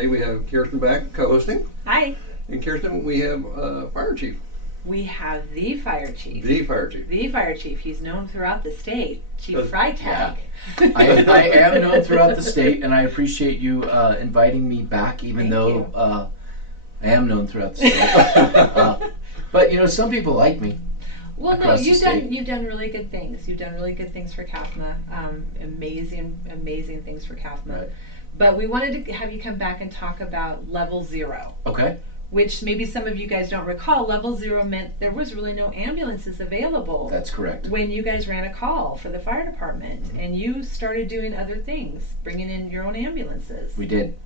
Today we have Kristen back co-hosting. Hi. And Kristen, we have Fire Chief. We have the Fire Chief. The Fire Chief. The Fire Chief. He's known throughout the state. Chief Freitag. Yeah. I am known throughout the state, and I appreciate you inviting me back, even though I am known throughout the state. But, you know, some people like me. Well, no, you've done really good things. You've done really good things for CAFMA. Amazing things for CAFMA. Right. But we wanted to have you come back and talk about level 0. Okay. Which maybe some of you guys don't recall. Level 0 meant there was really no ambulances available. That's correct. When you guys ran a call for the fire department, Mm-hmm. and you started doing other things, bringing in your own ambulances. We did.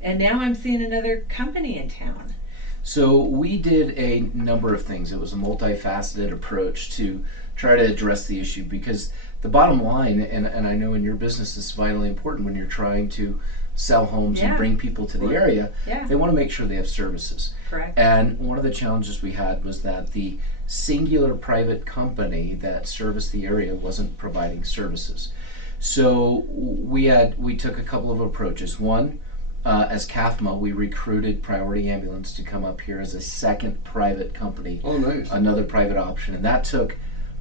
And now I'm seeing another company in town. So we did a number of things. It was a multifaceted approach to try to address the issue, because the bottom line, and I know in your business this is vitally important when you're trying to sell homes and bring people to the area, they want to make sure they have services. Correct. And one of the challenges we had was that the singular private company that serviced the area wasn't providing services. So we took a couple of approaches. One, as CAFMA, we recruited Priority Ambulance to come up here as a second private company. Oh, nice. Another private option. And that took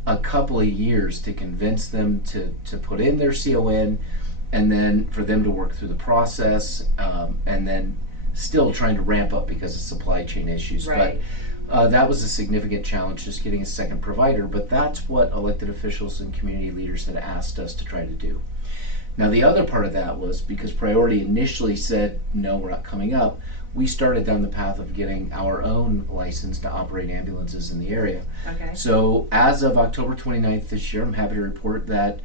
a couple of years to convince them to put in their CON, and then for them to work through the process, and then still trying to ramp up because of supply chain issues. Right. But that was a significant challenge, just getting a second provider. But that's what elected officials and community leaders had asked us to try to do. Now, the other part of that was because Priority initially said, no, we're not coming up, we started down the path of getting our own license to operate ambulances in the area. Okay. So as of October 29th this year, I'm happy to report that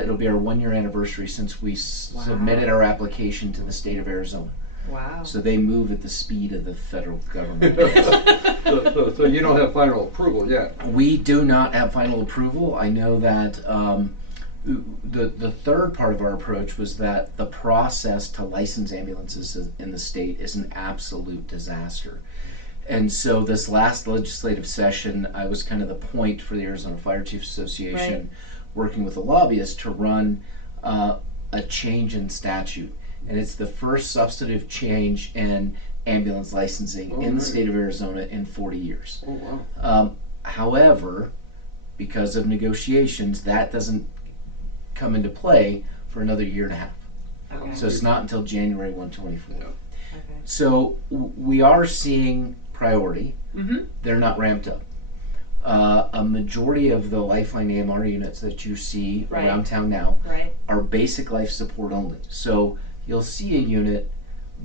it'll be our 1-year anniversary since we submitted our application to the state of Arizona. Wow. So they move at the speed of the federal government. So you don't have final approval yet? We do not have final approval. I know that the third part of our approach was that the process to license ambulances in the state is an absolute disaster. And so this last legislative session, I was kind of the point for the Arizona Fire Chiefs Association, working with a lobbyist to run a change in statute. And it's the first substantive change in ambulance licensing in the state of Arizona in 40 years. Oh, wow. However, because of negotiations, that doesn't come into play for another year and a half. Okay. So it's not until January 1/24. Yeah. Okay. So we are seeing Priority. Mm-hmm. They're not ramped up. A majority of the Lifeline AMR units that you see around town now are basic life support only. So you'll see a unit,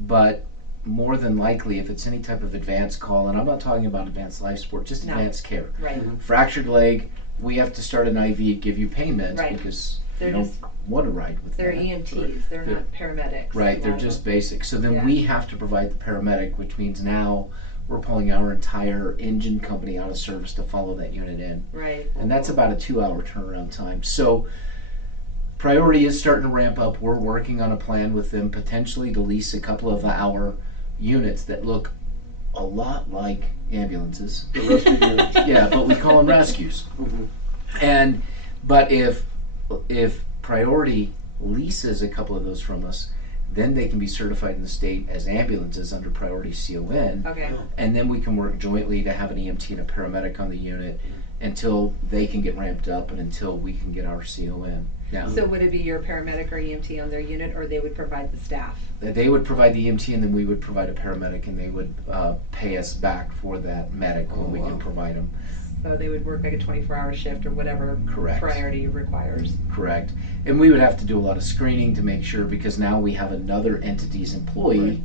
but more than likely, if it's any type of advanced call, and I'm not talking about advanced life support, just advanced care. Right. Fractured leg, we have to start an IV, give you pain meds because They're you don't want to ride with They're that. EMTs. They're not paramedics. Right, they're just basic. So then Yeah. we have to provide the paramedic, which means now we're pulling our entire engine company out of service to follow that unit in. Right. And that's about a 2-hour turnaround time. So Priority is starting to ramp up. We're working on a plan with them potentially to lease a couple of our units that look a lot like ambulances. The rescue units. Yeah, but we call them rescues. Mhm. But if Priority leases a couple of those from us, then they can be certified in the state as ambulances under Priority CON. Okay. And then we can work jointly to have an EMT and a paramedic on the unit until they can get ramped up and until we can get our CON. Now, So would it be your paramedic or EMT on their unit, or they would provide the staff? they would provide the EMT and then we would provide a paramedic, and they would pay us back for that medic when we can provide them. So they would work like a 24-hour shift or whatever Correct. Priority requires. Correct. And we would have to do a lot of screening to make sure, because now we have another entity's employee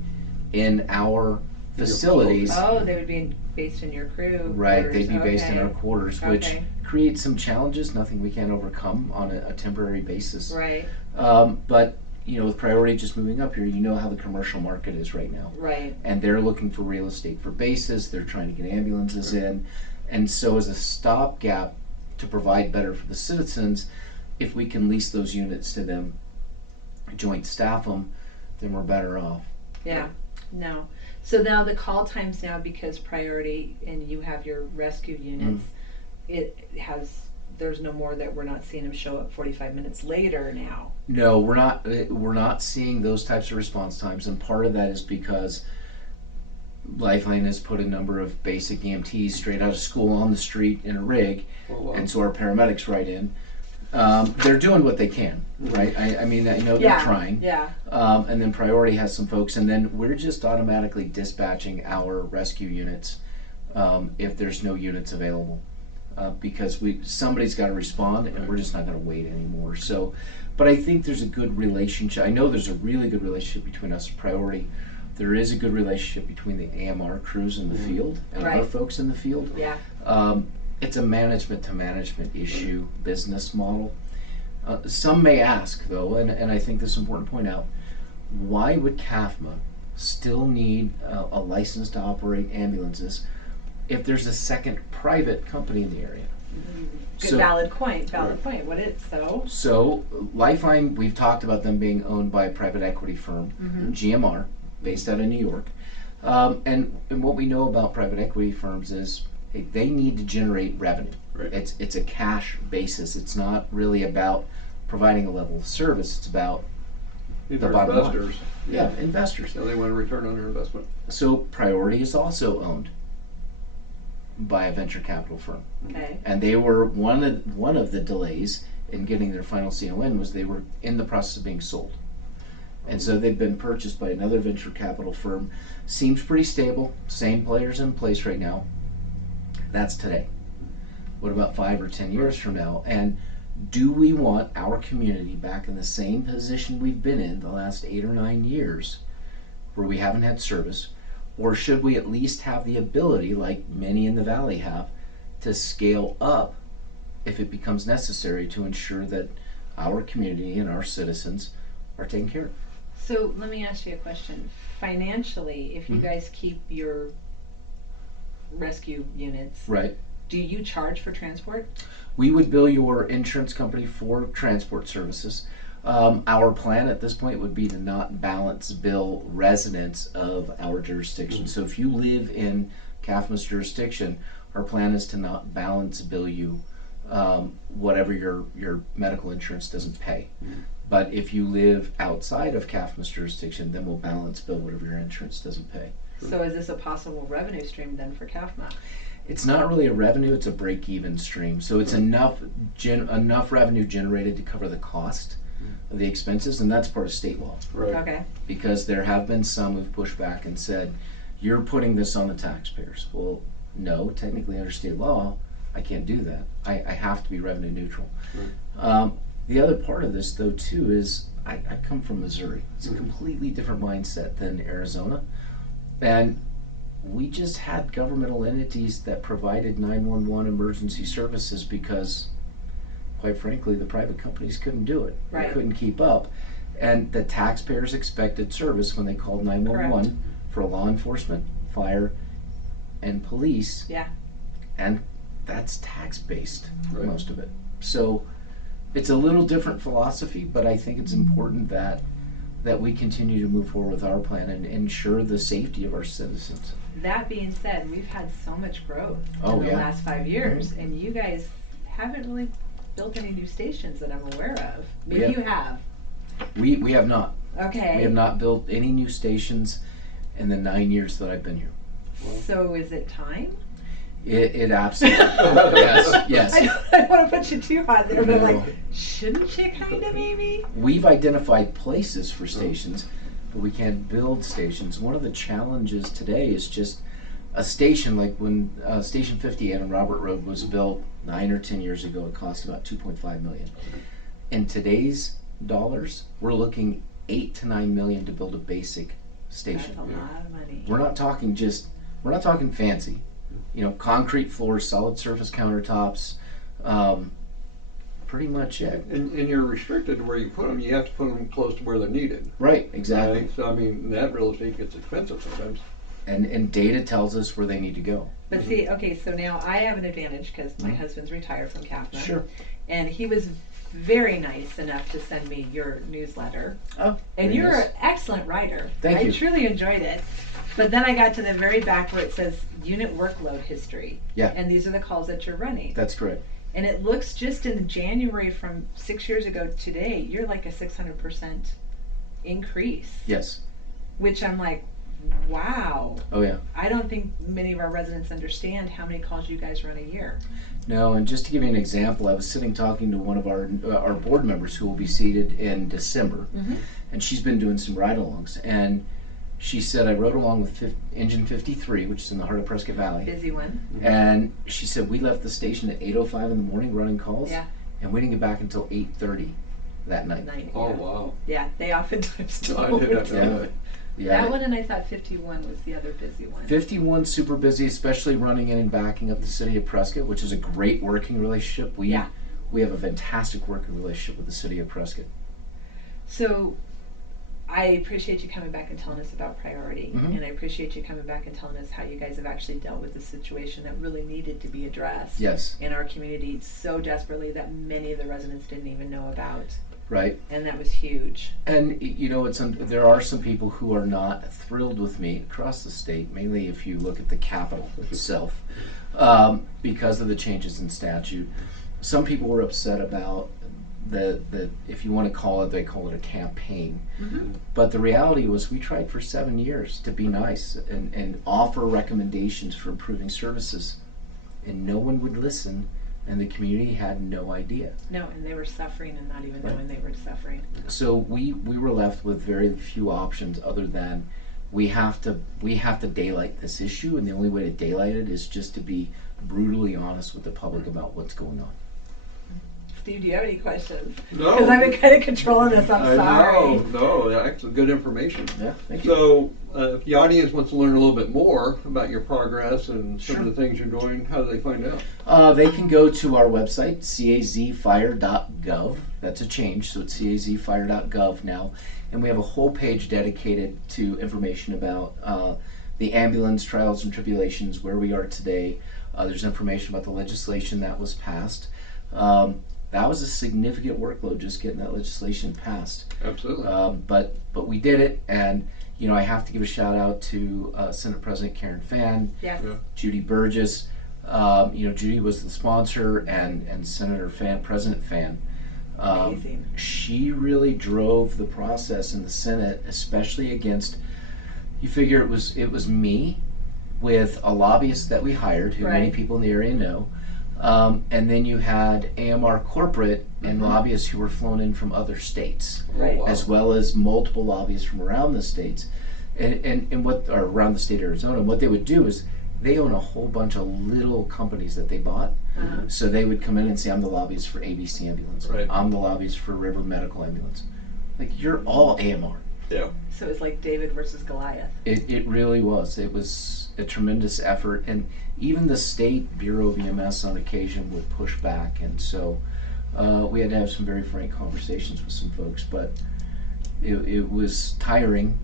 in our facilities. Oh, they would be based in your crew. Right, quarters. they'd be based in our quarters, which Okay. creates some challenges, nothing we can't overcome on a temporary basis. Right. But, you know, with Priority just moving up here, you know how the commercial market is right now. Right. And they're looking for real estate for bases, they're trying to get ambulances in. And so as a stopgap to provide better for the citizens, if we can lease those units to them, joint staff them, then we're better off. Yeah. No. So now the call times now, because Priority and you have your rescue units, it has there's no more that we're not seeing them show up 45 minutes later now. No, we're not seeing those types of response times, and part of that is because Lifeline has put a number of basic EMTs straight out of school on the street in a rig, Oh, wow. and so our paramedics right in. They're doing what they can, right? I mean, I know they're trying. Yeah. And then Priority has some folks, and then we're just automatically dispatching our rescue units if there's no units available, because somebody's got to respond, and we're just not going to wait anymore. So, but I think there's a good relationship. I know there's a really good relationship between us and Priority. There is a good relationship between the AMR crews in the field and our folks in the field. Yeah. It's a management to management issue business model. Some may ask, though, and I think this is important to point out, why would CAFMA still need a license to operate ambulances if there's a second private company in the area? Good, valid point. What is so? So Lifeline, we've talked about them being owned by a private equity firm, GMR, based out of New York. And what we know about private equity firms is they need to generate revenue. Right. It's a cash basis. It's not really about providing a level of service. It's about These the are bottom line. investors. Yeah, investors. So they want a return on their investment. So Priority is also owned by a venture capital firm, Okay. and they were one of the delays in getting their final CON was they were in the process of being sold. And so they've been purchased by another venture capital firm. Seems pretty stable. Same players in place right now. That's today. What about 5 or 10 years from now? And do we want our community back in the same position we've been in the last 8 or 9 years where we haven't had service? Or should we at least have the ability, like many in the Valley have, to scale up if it becomes necessary to ensure that our community and our citizens are taken care of? So let me ask you a question. Financially, if you guys keep your rescue units, Right. do you charge for transport? We would bill your insurance company for transport services. Our plan at this point would be to not balance bill residents of our jurisdiction. So if you live in CAFMA's jurisdiction, our plan is to not balance bill you whatever your medical insurance doesn't pay. But if you live outside of CAFMA's jurisdiction, then we'll balance bill whatever your insurance doesn't pay. So is this a possible revenue stream then for CAFMA? It's not really a revenue, it's a break-even stream. So it's enough revenue generated to cover the cost of the expenses, and that's part of state law. Right. Okay. Because there have been some who've pushed back and said, you're putting this on the taxpayers. Well, no, technically under state law, I can't do that. I have to be revenue neutral. The other part of this, though, too, is I come from Missouri. It's a completely different mindset than Arizona. And we just had governmental entities that provided 911 emergency services because, quite frankly, the private companies couldn't do it. Right. They couldn't keep up. And the taxpayers expected service when they called 911 for law enforcement, fire, and police. Yeah. And that's tax-based, Right. most of it. So it's a little different philosophy, but I think it's important that we continue to move forward with our plan and ensure the safety of our citizens. That being said, we've had so much growth Oh, in the yeah. last 5 years, and you guys haven't really built any new stations that I'm aware of. Maybe Yeah. you have. We have not. Okay. We have not built any new stations in the 9 years that I've been here. So is it time? It absolutely, yes. I don't want to put you too hot there, but No. like, shouldn't you kind of maybe? We've identified places for stations, but we can't build stations. One of the challenges today is just a station, like when Station 58 on Robert Road was built 9 or 10 years ago, it cost about $2.5 million. In today's dollars, we're looking $8 to $9 million to build a basic station. That's a lot of money. We're not talking fancy. Concrete floors, solid surface countertops, pretty much it. And you're restricted to where you put them. You have to put them close to where they're needed. Right, exactly. Right? So, I mean, that real estate gets expensive sometimes. And data tells us where they need to go. But see, okay, so now I have an advantage because my husband's retired from CAFMA. Sure. And he was very nice enough to send me your newsletter. Oh, And very you're nice. an excellent writer. Thank I you. truly enjoyed it. But then I got to the very back where it says unit workload history. Yeah. And these are the calls that you're running. That's correct. And it looks just in January from 6 years ago today, you're like a 600% increase. Yes. Which I'm like, wow. Oh yeah. I don't think many of our residents understand how many calls you guys run a year. No, and just to give you an example, I was sitting talking to one of our board members who will be seated in December, and she's been doing some ride-alongs, and she said, I rode along with Engine 53, which is in the heart of Prescott Valley. Busy one. And she said, we left the station at 8:05 in the morning running calls, Yeah. and we didn't get back until 8:30 that night. Oh, wow. Yeah, they oftentimes No, I don't. did not know that. Yeah. That one, and I thought 51 was the other busy one. 51 super busy, especially running in and backing up the city of Prescott, which is a great working relationship. We have a fantastic working relationship with the city of Prescott. So I appreciate you coming back and telling us about priority, and I appreciate you coming back and telling us how you guys have actually dealt with the situation that really needed to be addressed Yes. in our community so desperately that many of the residents didn't even know about. Right. And that was huge. And you know, there are some people who are not thrilled with me across the state, mainly if you look at the capital itself, because of the changes in statute. Some people were upset about the if you want to call it, they call it a campaign. But the reality was we tried for 7 years to be nice and offer recommendations for improving services, and no one would listen. And the community had no idea. No, and they were suffering and not even knowing they were suffering. So we were left with very few options other than we have to daylight this issue, and the only way to daylight it is just to be brutally honest with the public about what's going on. Steve, do you have any questions? No. Because I've been kind of controlling this. I'm sorry. No, actually good information. Yeah, thank you. So, if the audience wants to learn a little bit more about your progress and some Sure. of the things you're doing, how do they find out? They can go to our website, cazfire.gov. That's a change, so it's cazfire.gov now. And we have a whole page dedicated to information about the ambulance trials and tribulations, where we are today. There's information about the legislation that was passed. That was a significant workload, just getting that legislation passed. Absolutely. But we did it, and you know, I have to give a shout out to Senate President Karen Fan, Yes. Yeah. Judy Burgess. You know, Judy was the sponsor, and Senator Fan, President Fan. Amazing. She really drove the process in the Senate, especially against. You figure it was me, with a lobbyist that we hired, who many Right. people in the area know. And then you had AMR corporate and lobbyists who were flown in from other states, Right. Wow. as well as multiple lobbyists from around the states, and what or around the state of Arizona. And what they would do is they own a whole bunch of little companies that they bought. So they would come in and say, I'm the lobbyist for ABC Ambulance. Right. I'm the lobbyist for River Medical Ambulance. Like, you're all AMR. Yeah. So it's like David versus Goliath. It really was. It was a tremendous effort, and even the state Bureau of EMS on occasion would push back, and so we had to have some very frank conversations with some folks, but it was tiring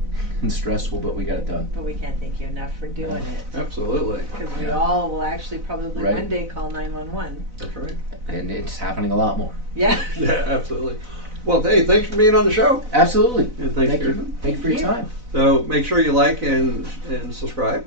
and stressful, but we got it done. But we can't thank you enough for doing it. Absolutely. Because we all will actually probably Right. one day call 911. That's right. And it's happening a lot more. Yeah. Yeah, absolutely. Well, hey, thanks for being on the show. Absolutely. And thanks, Thank you. Kristen. Thank you for your Yeah. time. So make sure you like and subscribe.